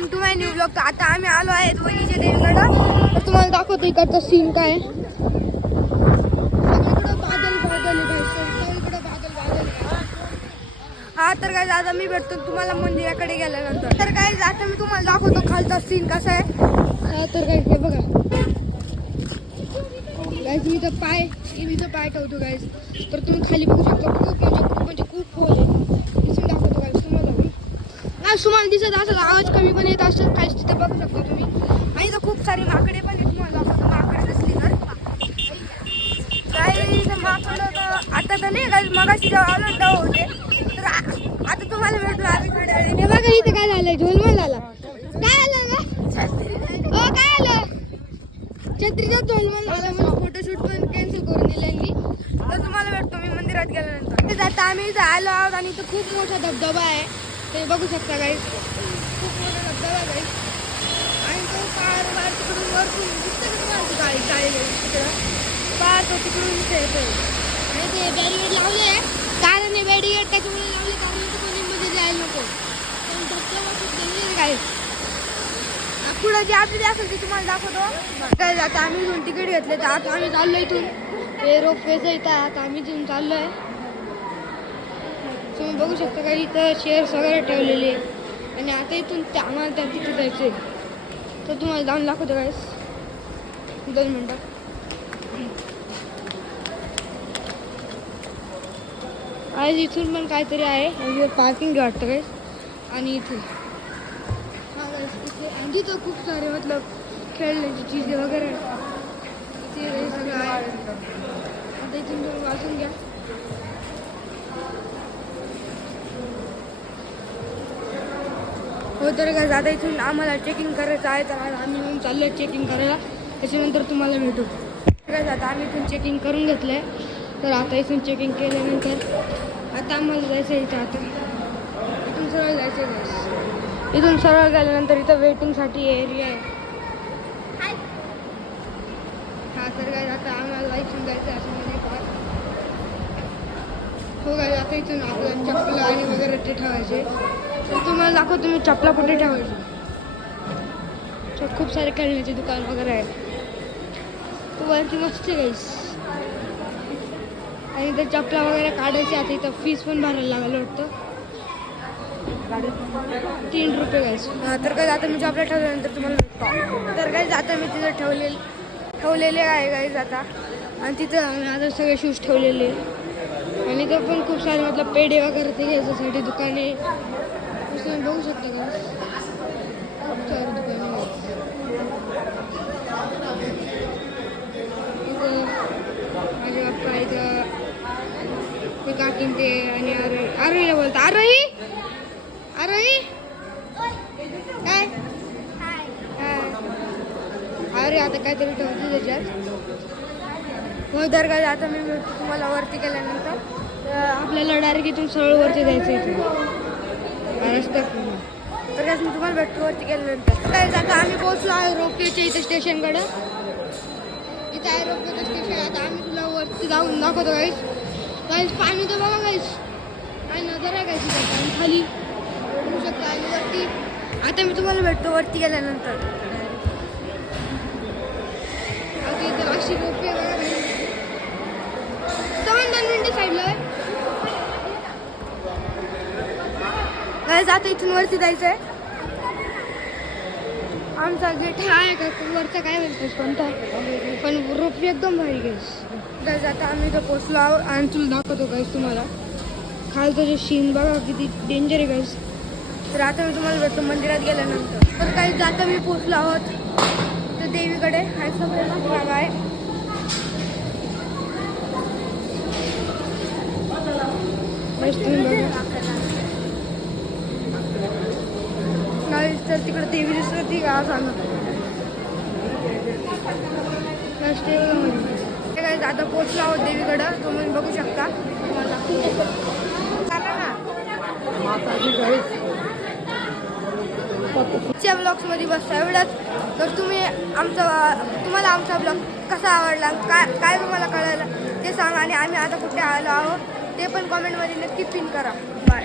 Welcome to my new blog. तर आता आम्ही आलो आहे वहिनीच्या देवीकडं. तर तुम्हाला दाखवतो इकडचा सीन काय आहे. सगळीकडं बादल बादल आहे guys. सगळीकडं बादल बादल आहे. हा तर काय आता मी भेटतो तुम्हाला मंदिराकडे गेल्यानंतर. तर काय आता मी तुम्हाला दाखवतो खालचा सीन कसा आहे. तर काय हे बघा गाईज, मी तर पाय ठेवतो गाईज. तर तुम्ही खाली बघू शकता. खूप खोल आहे. दिसून दाखवतो गाईज तुम्हाला. तुम्हाला दिसत असेल आवाज कमी पण येत असेल काहीच तिथे बघू शकता तुम्ही. आणि इथं खूप सारे माकडे पण आहेत. तुम्हाला दाखवतो माकडे दिसली तर काही माकड आता तर नाही काही मगाशी जेव्हा आलो तेव्हा होते. तर आता तुम्हाला भेटू आम्ही थोड्या वेळाने. बघा इथे काय झालंय, झोलमल झाला. काय आलं ग? काय आलं? छत्रीचा झोलमल झाला म्हणून फोटोशूट पण कॅन्सल करून दिल्यांनी. तर तुम्हाला भेटतो मी मंदिरात गेल्यानंतर. आता आम्ही इथं आलो आहोत आणि इथं खूप मोठा धबधबा आहे. ते बघू शकता गाईस. खूप मोठा धबधबा गाईस. आणि तो पार तिकडून वरतून दिसतं का तुम्हाला? गाडी चालली तिकडं पार तो तिकडून येतोय. आणि ते बॅरिकेड लावले आहे. कारण हे बॅरिकेड त्याच्यामुळे लावले कारण कोणी मध्ये जायला नको. पण धबधबा खूप डेंजर गाईस. पुढं जे आपली असेल ते तुम्हाला दाखवतो. काय आता आम्ही इथून तिकीट घेतले. तर आता आम्ही चाललो इथून. हे रोपवेचं इथं आता आम्ही इथून चाललो आहे. तुम्ही बघू शकता का इथं शेअर्स वगैरे ठेवलेले आहे. आणि आता इथून आम्हाला त्या तिथे जायचं आहे. तर तुम्हाला जाऊन दाखवतो गाईस 2 मिनटं. आज इथून पण काहीतरी आहे पार्किंग वाटतं गाईस. आणि इथे हा गाईस इथे आणि तिथं खूप सारे मतलब खेळण्याची चीजे वगैरे इथे हे सगळं आहे. आता इथून तुम्ही वाचून घ्या. हो तर काय आता इथून आम्हाला चेकिंग करायचं आहे. तर आम्ही येऊन चाललो आहे चेकिंग करायला. त्याच्यानंतर तुम्हाला भेटू. काय आता आम्ही इथून चेकिंग करून घेतलं आहे. तर आता इथून चेकिंग केल्यानंतर आता आम्हाला जायचं आहे. इथं आता इथून सरळ जायचं आहे. इथून सरळ गेल्यानंतर इथं वेटिंगसाठी एरिया आहे. हा तर काय आता आम्हाला इथून जायचं असं म्हणजे काय हो काय आता इथून आपलं चप्पल आणि वगैरे ते ठेवायचे. तर तुम्हाला दाखवतो तुम्ही चपला कुठे ठेवायची. खूप सारे खेळण्याचे दुकान वगैरे आहे. वरती मस्त आहे गाईस. आणि इथं चपला वगैरे काढायचे. आता इथं फीस पण भरायला लागलं वाटतं 3 रुपये गाईस. तर काय आता मी चपला ठेवल्यानंतर तुम्हाला भेटतो. तर काय आता मी तिथं ठेवलेले आहे गाईस आता. आणि तिथं आम्ही आता सगळे शूज ठेवलेले. आणि इथं पण खूप सारे मतलब पेढे वगैरे ते घ्यायच्यासाठी दुकाने तुम्ही बघू शकता का. खूप सारे दुकाने इथं माझे बाप्पा इथं ते काकीन ते आणि आरोहीला बोलता. आरोही काय अरे आता काहीतरी ठेवते त्याच्यात. हो तर काय आता मी तुम्हाला वरती गेल्यानंतर आपल्याला डायरेक्ट इथून सरळ वरती जायचं इथून रस्ता. तर काय मी तुम्हाला भेटतो वरती गेल्यानंतर. काय आता आम्ही पोहोचलो आहे रोपवेच्या इथे स्टेशनकडं. इथे आहे रोपवेचं स्टेशन. आता आम्ही तुला वरती जाऊन दाखवतो गाईस. पाणी तर बघा गाईस. काय नजर आहे गाईस इथं. पाणी खाली बघू शकता. आणि वरती आता मी तुम्हाला भेटतो वरती गेल्यानंतर. आता इथं अशी रोपवे बघा गाईस. 2 मिनिटं साईडला गाईस. आता इथून वरती जायचं आहे. आमचा गेट हा आहे का वरचा काय म्हणतोस कोणता पण रोपवे एकदम भारी गाईस. आता आम्ही इथं पोचलो आहोत आणि तुला दाखवतो गाईस तुम्हाला खालचं जे सीन बघा किती डेंजर आहे गाईस. तर आता मी तुम्हाला भेटतो मंदिरात गेल्यानंतर. तर काही आता मी पोचलो आहोत तर देवीकडे. आणि सगळ्यांना जागा आहे. तर तिकडे देवी दिसत ती गाव सांगत आता पोचलो आहोत देवीकडं. तुम्ही बघू शकता. पुढच्या ब्लॉग्समध्ये बसता एवढंच. तर तुम्हाला आमचा ब्लॉग कसा आवडला काय तुम्हाला कळालं ते सांगा. आणि आम्ही आता कुठे आलो आहोत ते पण कॉमेंटमध्ये नक्की पिन करा. बाय.